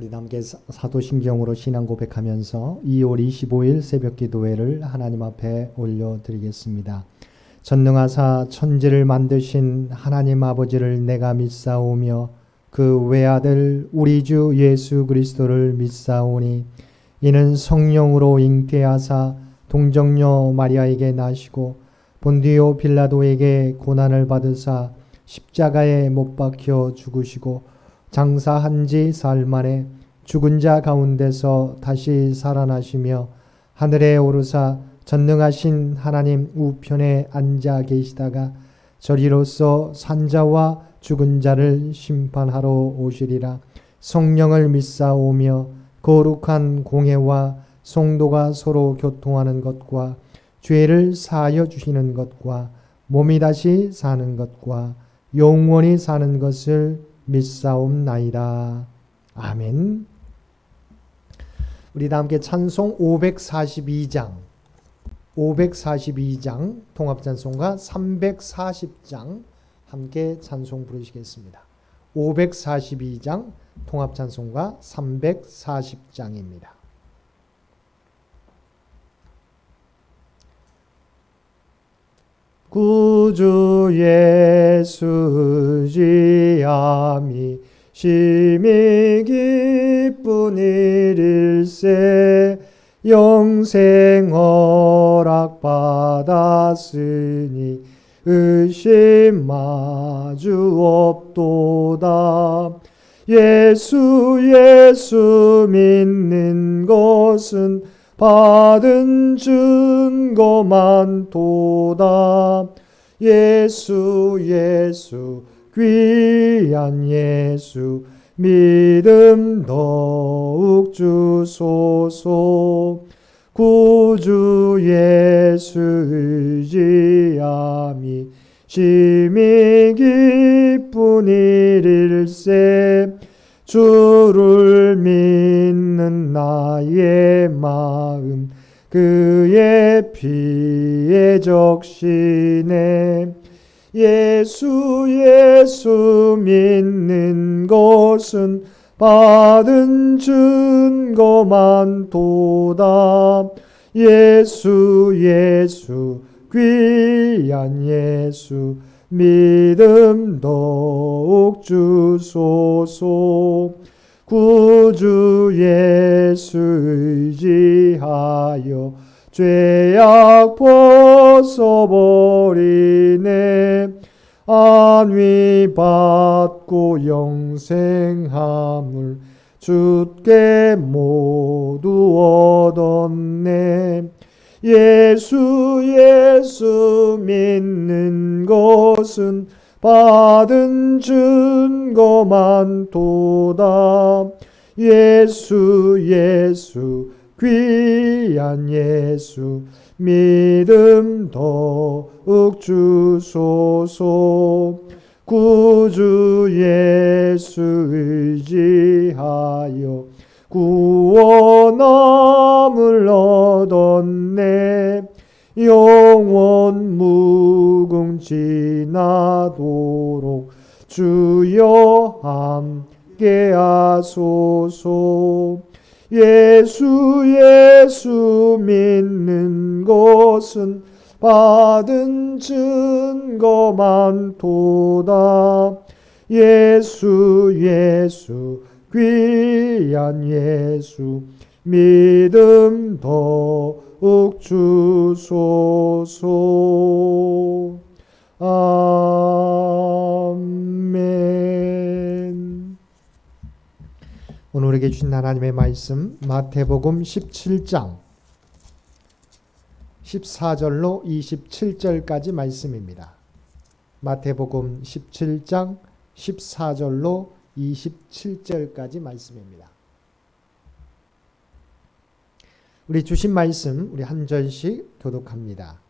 우리 함께 사도신경으로 신앙 고백하면서 2월 25일 새벽 기도회를 하나님 앞에 올려드리겠습니다. 전능하사 천지를 만드신 하나님 아버지를 내가 믿사오며 그 외아들 우리 주 예수 그리스도를 믿사오니 이는 성령으로 잉태하사 동정녀 마리아에게 나시고 본디오 빌라도에게 고난을 받으사 십자가에 못 박혀 죽으시고 장사한 지 사흘 만에 죽은 자 가운데서 다시 살아나시며 하늘에 오르사 전능하신 하나님 우편에 앉아 계시다가 저리로서 산자와 죽은 자를 심판하러 오시리라. 성령을 믿사오며 거룩한 공회와 성도가 서로 교통하는 것과 죄를 사하여 주시는 것과 몸이 다시 사는 것과 영원히 사는 것을 믿사옵나이다. 아멘. 우리 다 함께 찬송 542장 통합찬송가 340장 함께 찬송 부르시겠습니다. 542장 통합찬송가 340장입니다. 구주 예수 지암이 심히 기쁜 일일세 영생 허락 받았으니 의심 마주 없도다. 예수 믿는 것은 받은 증거만 도다. 예수 귀한 예수 믿음 더욱 주소서. 구주 예수 의지함이 심히 기쁜 일일세 주를 믿는 나의 마음 그의 피에 적시네. 예수 믿는 것은 받은 증거만 도다. 예수 귀한 예수 믿음 더욱 주소서. 구주 예수 의지하여 죄악 벗어버리네. 안위 받고 영생함을 주께 모두 얻었네. 예수 믿는 것은 받은 증거만 도다. 예수 귀한 예수 믿음 더욱 주소서. 구주 예수 의지하여 구원함을 얻었네. 영원 무궁지나도록 주여 함께 하소서. 예수 믿는 것은 받은 증거만 도다. 예수 귀한 예수 믿음 더욱 주소서. 아멘. 오늘 우리에게 주신 하나님의 말씀 마태복음 17장 14절로 27절까지 말씀입니다. 마태복음 17장 14절로 27절까지 말씀입니다. 우리 주신 말씀 우리 한 절씩 교독합니다.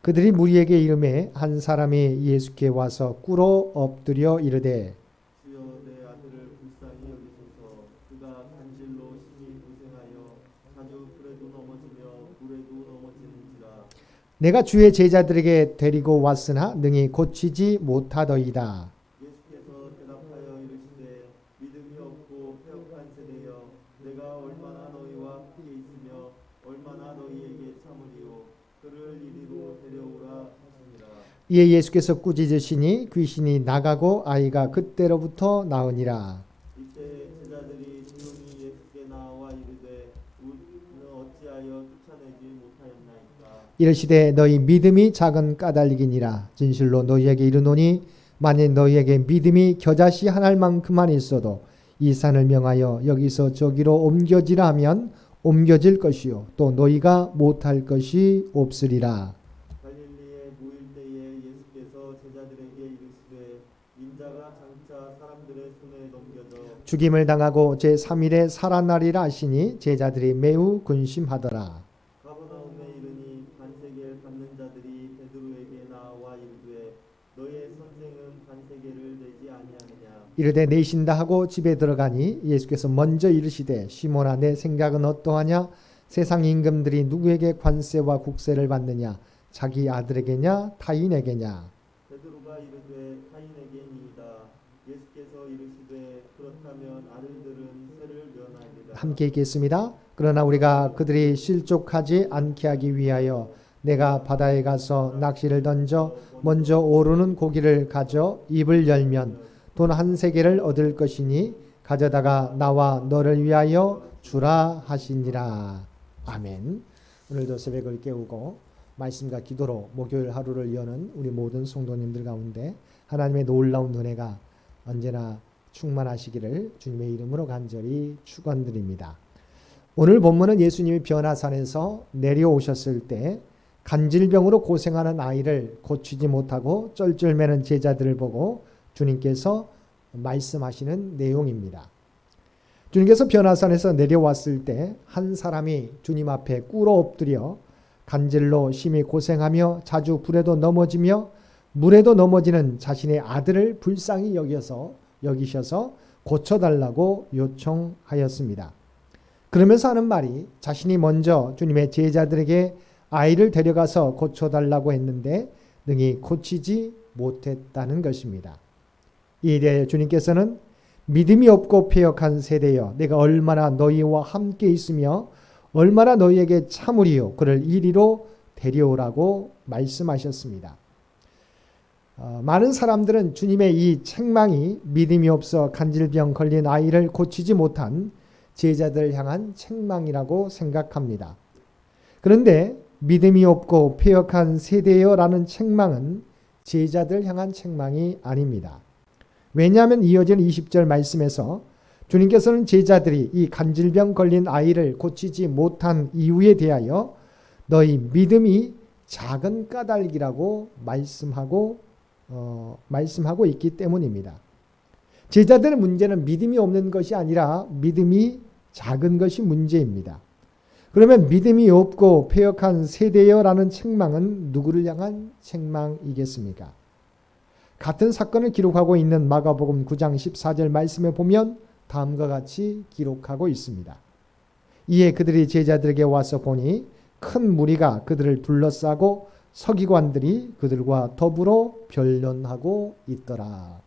그들이 무리에게 이르매 한 사람이 예수께 와서 꿇어 엎드려 이르되 주여 내 아들을 불쌍히 여기소서. 그가 간질로 심히 고생하여 자주 불에도 넘어지며 물에도 넘어지는지라. 내가 주의 제자들에게 데리고 왔으나 능히 고치지 못하더이다. 예수께서 대답하여 이르시되 믿음이 없고 패역한 세대여 이에 예수께서 꾸짖으시니 귀신이 나가고 아이가 그때로부터 나으니라. 이때 제자들이 조용히 예수께 나와 이르되 우리는 어찌하여 쫓아내지 못하였나이까. 이르시되 너희 믿음이 작은 까닭이니라. 진실로 너희에게 이르노니 만일 너희에게 믿음이 겨자씨 한 알만큼만 있어도 이 산을 명하여 여기서 저기로 옮겨지라 하면 옮겨질 것이요 또 너희가 못할 것이 없으리라. 갈릴리에 모일 때에 예수께서 제자들에게 이르시되 인자가 장차 사람들의 손에 넘겨져 죽임을 당하고 제3일에 살아나리라 하시니 제자들이 매우 근심하더라. 가버나움에 이르니 반세계를 받는 자들이 베드로에게 나와 이르되 너의 선생은 반세계를 내지 아니하느냐. 이르되 내신다 하고 집에 들어가니 예수께서 먼저 이르시되 시몬아 내 생각은 어떠하냐. 세상 임금들이 누구에게 관세와 국세를 받느냐. 자기 아들에게냐 타인에게냐. 베드로가 이르되 타인에게니이다. 예수께서 이르시되 그렇다면 아들들은 세를 면하리라. 함께 읽겠습니다. 그러나 우리가 그들이 실족하지 않게 하기 위하여 내가 바다에 가서 낚시를 던져 먼저 오르는 고기를 가져 입을 열면 돈 한 세겔을 얻을 것이니 가져다가 나와 너를 위하여 주라 하시니라. 아멘. 오늘도 새벽을 깨우고 말씀과 기도로 목요일 하루를 여는 우리 모든 성도님들 가운데 하나님의 놀라운 은혜가 언제나 충만하시기를 주님의 이름으로 간절히 축원드립니다. 오늘 본문은 예수님이 변화산에서 내려오셨을 때 간질병으로 고생하는 아이를 고치지 못하고 쩔쩔매는 제자들을 보고 주님께서 말씀하시는 내용입니다. 주님께서 변화산에서 내려왔을 때 한 사람이 주님 앞에 꿇어 엎드려 간질로 심히 고생하며 자주 불에도 넘어지며 물에도 넘어지는 자신의 아들을 불쌍히 여기셔서 고쳐달라고 요청하였습니다. 그러면서 하는 말이 자신이 먼저 주님의 제자들에게 아이를 데려가서 고쳐달라고 했는데 능히 고치지 못했다는 것입니다. 이에 대해 주님께서는 믿음이 없고 패역한 세대여 내가 얼마나 너희와 함께 있으며 얼마나 너희에게 참으리요 그를 이리로 데려오라고 말씀하셨습니다. 많은 사람들은 주님의 이 책망이 믿음이 없어 간질병 걸린 아이를 고치지 못한 제자들 향한 책망이라고 생각합니다. 그런데 믿음이 없고 패역한 세대여라는 책망은 제자들 향한 책망이 아닙니다. 왜냐하면 이어지는 20절 말씀에서 주님께서는 제자들이 이 간질병 걸린 아이를 고치지 못한 이유에 대하여 너희 믿음이 작은 까닭이라고 말씀하고 있기 때문입니다. 제자들의 문제는 믿음이 없는 것이 아니라 믿음이 작은 것이 문제입니다. 그러면 믿음이 없고 패역한 세대여라는 책망은 누구를 향한 책망이겠습니까? 같은 사건을 기록하고 있는 마가복음 9장 14절 말씀에 보면 다음과 같이 기록하고 있습니다. 이에 그들이 제자들에게 와서 보니 큰 무리가 그들을 둘러싸고 서기관들이 그들과 더불어 변론하고 있더라.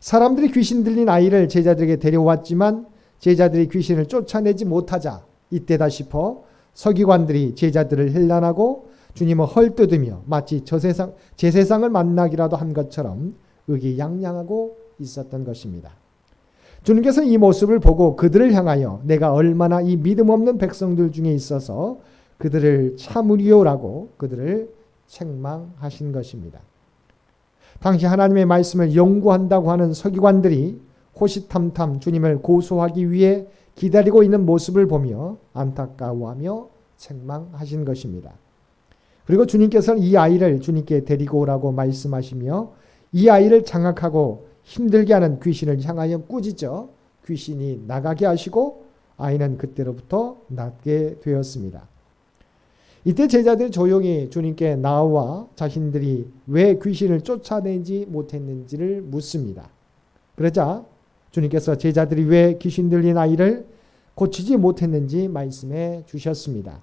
사람들이 귀신 들린 아이를 제자들에게 데려왔지만 제자들이 귀신을 쫓아내지 못하자 이때다 싶어 서기관들이 제자들을 헬란하고 주님을 헐뜯으며 마치 제세상을 만나기라도 한 것처럼 의기양양하고 있었던 것입니다. 주님께서는 이 모습을 보고 그들을 향하여 내가 얼마나 이 믿음 없는 백성들 중에 있어서 그들을 참으리오라고 그들을 책망하신 것입니다. 당시 하나님의 말씀을 연구한다고 하는 서기관들이 호시탐탐 주님을 고소하기 위해 기다리고 있는 모습을 보며 안타까워하며 책망하신 것입니다. 그리고 주님께서는 이 아이를 주님께 데리고 오라고 말씀하시며 이 아이를 장악하고 힘들게 하는 귀신을 향하여 꾸짖어 귀신이 나가게 하시고 아이는 그때로부터 낫게 되었습니다. 이때 제자들이 조용히 주님께 나와 자신들이 왜 귀신을 쫓아내지 못했는지를 묻습니다. 그러자 주님께서 제자들이 왜 귀신 들린 아이를 고치지 못했는지 말씀해 주셨습니다.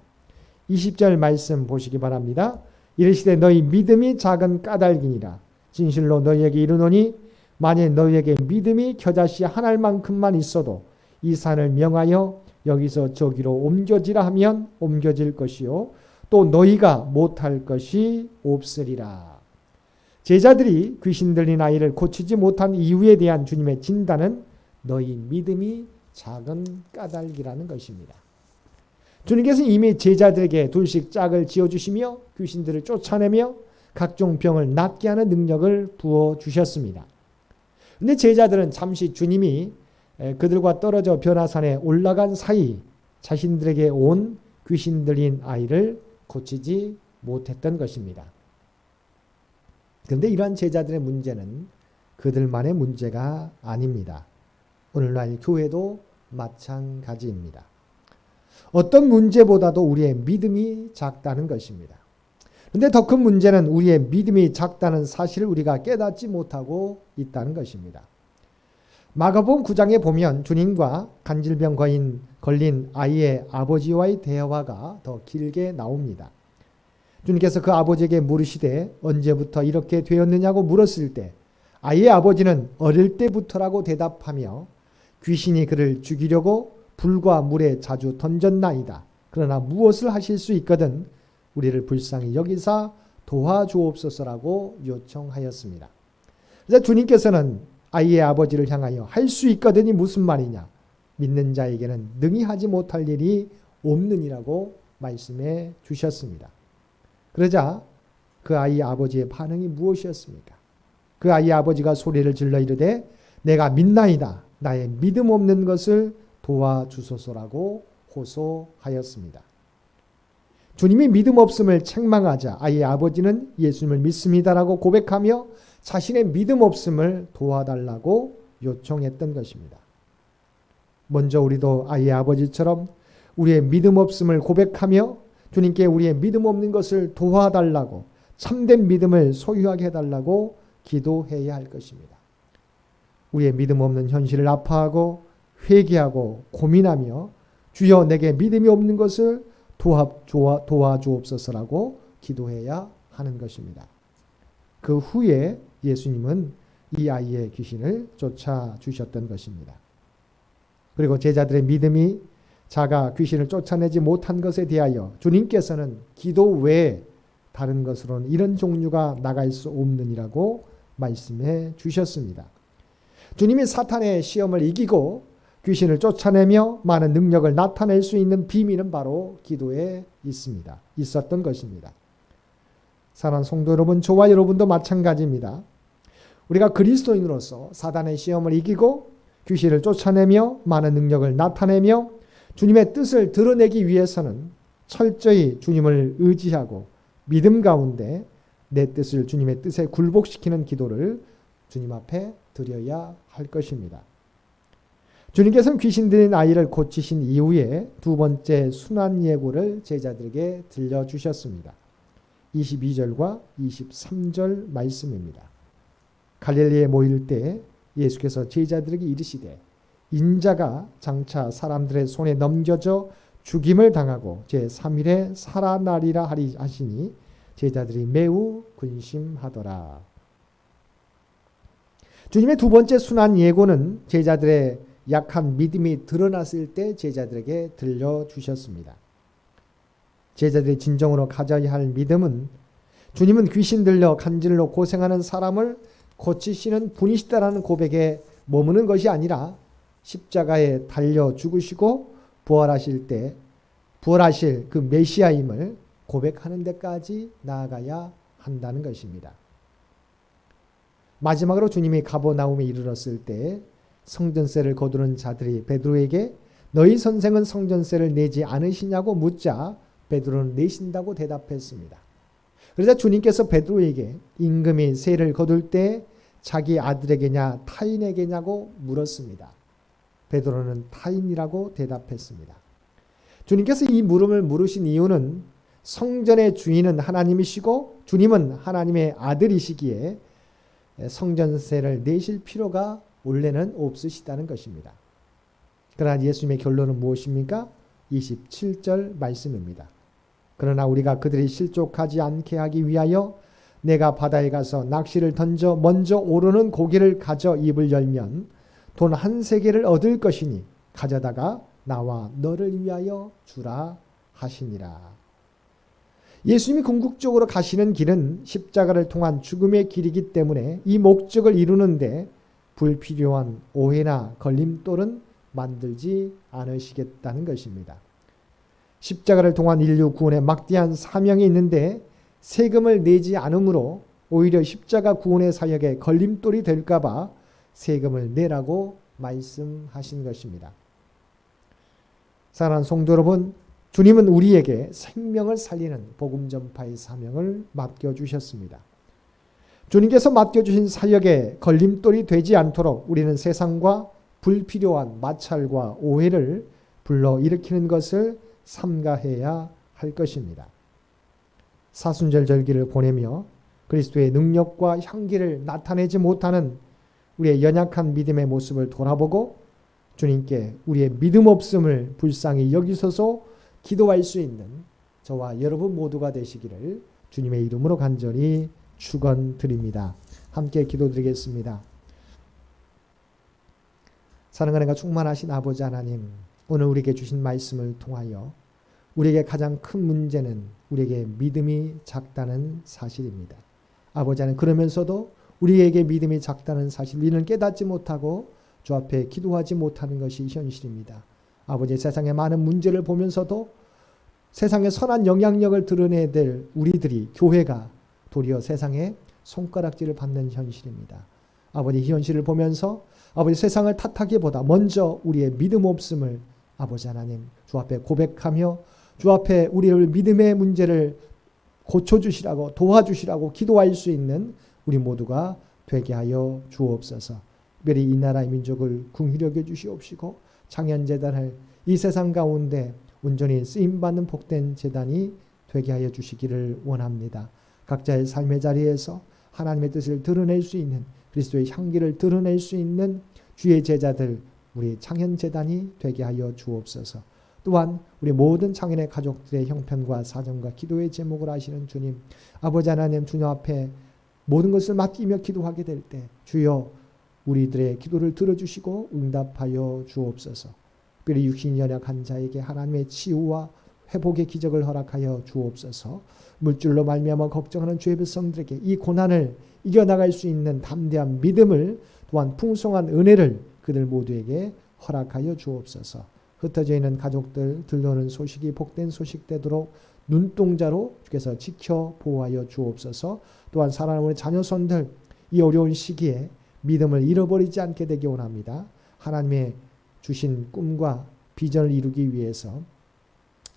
20절 말씀 보시기 바랍니다. 이르시되 너희 믿음이 작은 까닭이니라. 진실로 너희에게 이르노니 만일 너희에게 믿음이 겨자씨 한 알만큼만 있어도 이 산을 명하여 여기서 저기로 옮겨지라 하면 옮겨질 것이요 또 너희가 못할 것이 없으리라. 제자들이 귀신 들린 아이를 고치지 못한 이유에 대한 주님의 진단은 너희 믿음이 작은 까닭이라는 것입니다. 주님께서 이미 제자들에게 둘씩 짝을 지어주시며 귀신들을 쫓아내며 각종 병을 낫게 하는 능력을 부어주셨습니다. 그런데 제자들은 잠시 주님이 그들과 떨어져 변화산에 올라간 사이 자신들에게 온 귀신 들린 아이를 고치지 못했던 것입니다. 그런데 이러한 제자들의 문제는 그들만의 문제가 아닙니다. 오늘날 교회도 마찬가지입니다. 어떤 문제보다도 우리의 믿음이 작다는 것입니다. 그런데 더 큰 문제는 우리의 믿음이 작다는 사실을 우리가 깨닫지 못하고 있다는 것입니다. 마가복음 9장에 보면 주님과 간질병 걸린 아이의 아버지와의 대화가 더 길게 나옵니다. 주님께서 그 아버지에게 물으시되 언제부터 이렇게 되었느냐고 물었을 때 아이의 아버지는 어릴 때부터라고 대답하며 귀신이 그를 죽이려고 불과 물에 자주 던졌나이다. 그러나 무엇을 하실 수 있거든 우리를 불쌍히 여기사 도와주옵소서라고 요청하였습니다. 그래서 주님께서는 아이의 아버지를 향하여 할 수 있거든이 무슨 말이냐? 믿는 자에게는 능히 하지 못할 일이 없느니라고 말씀해 주셨습니다. 그러자 그 아이의 아버지의 반응이 무엇이었습니까? 그 아이의 아버지가 소리를 질러 이르되 내가 믿나이다. 나의 믿음 없는 것을 도와주소서라고 호소하였습니다. 주님이 믿음 없음을 책망하자 아이의 아버지는 예수님을 믿습니다라고 고백하며 자신의 믿음 없음을 도와달라고 요청했던 것입니다. 먼저 우리도 아이의 아버지처럼 우리의 믿음 없음을 고백하며 주님께 우리의 믿음 없는 것을 도와달라고 참된 믿음을 소유하게 해달라고 기도해야 할 것입니다. 우리의 믿음 없는 현실을 아파하고 회개하고 고민하며 주여 내게 믿음이 없는 것을 도와주옵소서라고 기도해야 하는 것입니다. 그 후에 예수님은 이 아이의 귀신을 쫓아주셨던 것입니다. 그리고 제자들의 믿음이 작아 귀신을 쫓아내지 못한 것에 대하여 주님께서는 기도 외에 다른 것으로는 이런 종류가 나갈 수 없느니라고 말씀해 주셨습니다. 주님이 사탄의 시험을 이기고 귀신을 쫓아내며 많은 능력을 나타낼 수 있는 비밀은 바로 기도에 있었던 것입니다. 사랑하는 성도 여러분, 저와 여러분도 마찬가지입니다. 우리가 그리스도인으로서 사단의 시험을 이기고 귀신을 쫓아내며 많은 능력을 나타내며 주님의 뜻을 드러내기 위해서는 철저히 주님을 의지하고 믿음 가운데 내 뜻을 주님의 뜻에 굴복시키는 기도를 주님 앞에 드려야 할 것입니다. 주님께서는 귀신 들린 아이를 고치신 이후에 두 번째 순환 예고를 제자들에게 들려주셨습니다. 22절과 23절 말씀입니다. 갈릴리에 모일 때 예수께서 제자들에게 이르시되 인자가 장차 사람들의 손에 넘겨져 죽임을 당하고 제3일에 살아나리라 하시니 제자들이 매우 근심하더라. 주님의 두 번째 순환 예고는 제자들의 약한 믿음이 드러났을 때 제자들에게 들려주셨습니다. 제자들이 진정으로 가져야 할 믿음은 주님은 귀신 들려 간질로 고생하는 사람을 고치시는 분이시다라는 고백에 머무는 것이 아니라 십자가에 달려 죽으시고 부활하실 그 메시아임을 고백하는 데까지 나아가야 한다는 것입니다. 마지막으로 주님이 가버나움에 이르렀을 때 성전세를 거두는 자들이 베드로에게 너희 선생은 성전세를 내지 않으시냐고 묻자 베드로는 내신다고 대답했습니다. 그러자 주님께서 베드로에게 임금이 세를 거둘 때 자기 아들에게냐 타인에게냐고 물었습니다. 베드로는 타인이라고 대답했습니다. 주님께서 이 물음을 물으신 이유는 성전의 주인은 하나님이시고 주님은 하나님의 아들이시기에 성전세를 내실 필요가 원래는 없으시다는 것입니다. 그러나 예수님의 결론은 무엇입니까? 27절 말씀입니다. 그러나 우리가 그들이 실족하지 않게 하기 위하여 내가 바다에 가서 낚시를 던져 먼저 오르는 고기를 가져 입을 열면 돈 한 세겔을 얻을 것이니 가져다가 나와 너를 위하여 주라 하시니라. 예수님이 궁극적으로 가시는 길은 십자가를 통한 죽음의 길이기 때문에 이 목적을 이루는데 불필요한 오해나 걸림돌은 만들지 않으시겠다는 것입니다. 십자가를 통한 인류 구원의 막대한 사명이 있는데 세금을 내지 않으므로 오히려 십자가 구원의 사역에 걸림돌이 될까 봐 세금을 내라고 말씀하신 것입니다. 사랑하는 성도 여러분, 주님은 우리에게 생명을 살리는 복음 전파의 사명을 맡겨주셨습니다. 주님께서 맡겨주신 사역에 걸림돌이 되지 않도록 우리는 세상과 불필요한 마찰과 오해를 불러일으키는 것을 삼가해야 할 것입니다. 사순절 절기를 보내며 그리스도의 능력과 향기를 나타내지 못하는 우리의 연약한 믿음의 모습을 돌아보고 주님께 우리의 믿음 없음을 불쌍히 여기소서 기도할 수 있는 저와 여러분 모두가 되시기를 주님의 이름으로 간절히 축원드립니다. 함께 기도드리겠습니다. 사랑하는 은혜가 충만하신 아버지 하나님, 오늘 우리에게 주신 말씀을 통하여 우리에게 가장 큰 문제는 우리에게 믿음이 작다는 사실입니다. 아버지 하나님, 그러면서도 우리에게 믿음이 작다는 사실 우리는 깨닫지 못하고 주 앞에 기도하지 못하는 것이 현실입니다. 아버지, 세상의 많은 문제를 보면서도 세상의 선한 영향력을 드러내야 될 우리들이, 교회가 도리어 세상에 손가락질을 받는 현실입니다. 아버지, 이 현실을 보면서 아버지, 세상을 탓하기보다 먼저 우리의 믿음 없음을 아버지 하나님 주 앞에 고백하며 주 앞에 우리를 믿음의 문제를 고쳐주시라고, 도와주시라고 기도할 수 있는 우리 모두가 되게 하여 주옵소서. 특별히 이 나라의 민족을 긍휼히 여겨 주시옵시고 창현재단을 이 세상 가운데 온전히 쓰임받는 복된 재단이 되게 하여 주시기를 원합니다. 각자의 삶의 자리에서 하나님의 뜻을 드러낼 수 있는, 그리스도의 향기를 드러낼 수 있는 주의 제자들, 우리 창현재단이 되게 하여 주옵소서. 또한 우리 모든 창현의 가족들의 형편과 사정과 기도의 제목을 아시는 주님, 아버지 하나님, 주님 앞에 모든 것을 맡기며 기도하게 될 때 주여 우리들의 기도를 들어주시고 응답하여 주옵소서. 특별히 육신이 연약한 자에게 하나님의 치유와 회복의 기적을 허락하여 주옵소서. 물질로 말미암아 걱정하는 주의 백성들에게 이 고난을 이겨나갈 수 있는 담대한 믿음을, 또한 풍성한 은혜를 그들 모두에게 허락하여 주옵소서. 흩어져 있는 가족들 들려오는 소식이 복된 소식 되도록 눈동자로 주께서 지켜 보호하여 주옵소서. 또한 사랑하는 우리 자녀손들 이 어려운 시기에 믿음을 잃어버리지 않게 되기 원합니다. 하나님의 주신 꿈과 비전을 이루기 위해서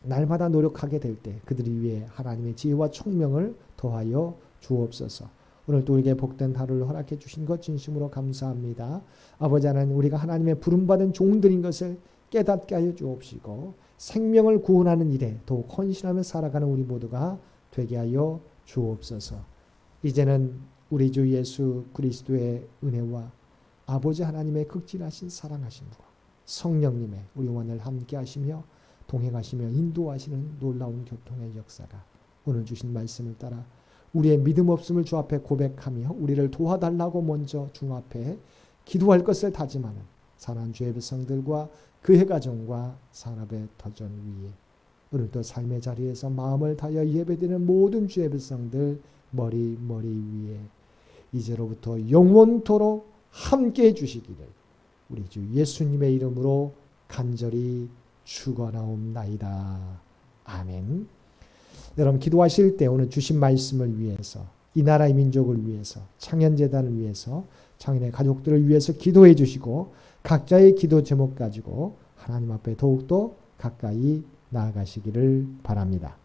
날마다 노력하게 될 때 그들을 위해 하나님의 지혜와 총명을 더하여 주옵소서. 오늘 또 우리에게 복된 하루를 허락해 주신 것 진심으로 감사합니다. 아버지 하나님, 우리가 하나님의 부름받은 종들인 것을 깨닫게 하여 주옵시고 생명을 구원하는 일에 더욱 헌신하며 살아가는 우리 모두가 되게 하여 주옵소서. 이제는 우리 주 예수 그리스도의 은혜와 아버지 하나님의 극진하신 사랑하심과 성령님의 우리 원을 함께 하시며 동행하시며 인도하시는 놀라운 교통의 역사가 오늘 주신 말씀을 따라 우리의 믿음 없음을 주 앞에 고백하며 우리를 도와달라고 먼저 주 앞에 기도할 것을 다짐하는 사랑하는 주의 백성들과 그의 가정과 산업의 터전 위에 오늘도 삶의 자리에서 마음을 다하여 예배드리는 모든 주의 백성들 머리 위에 이제로부터 영원토록 함께해 주시기를 우리 주 예수님의 이름으로 간절히 축원하옵나이다. 아멘. 여러분, 기도하실 때 오늘 주신 말씀을 위해서, 이 나라의 민족을 위해서, 창현재단을 위해서, 창현의 가족들을 위해서 기도해 주시고 각자의 기도 제목 가지고 하나님 앞에 더욱더 가까이 나아가시기를 바랍니다.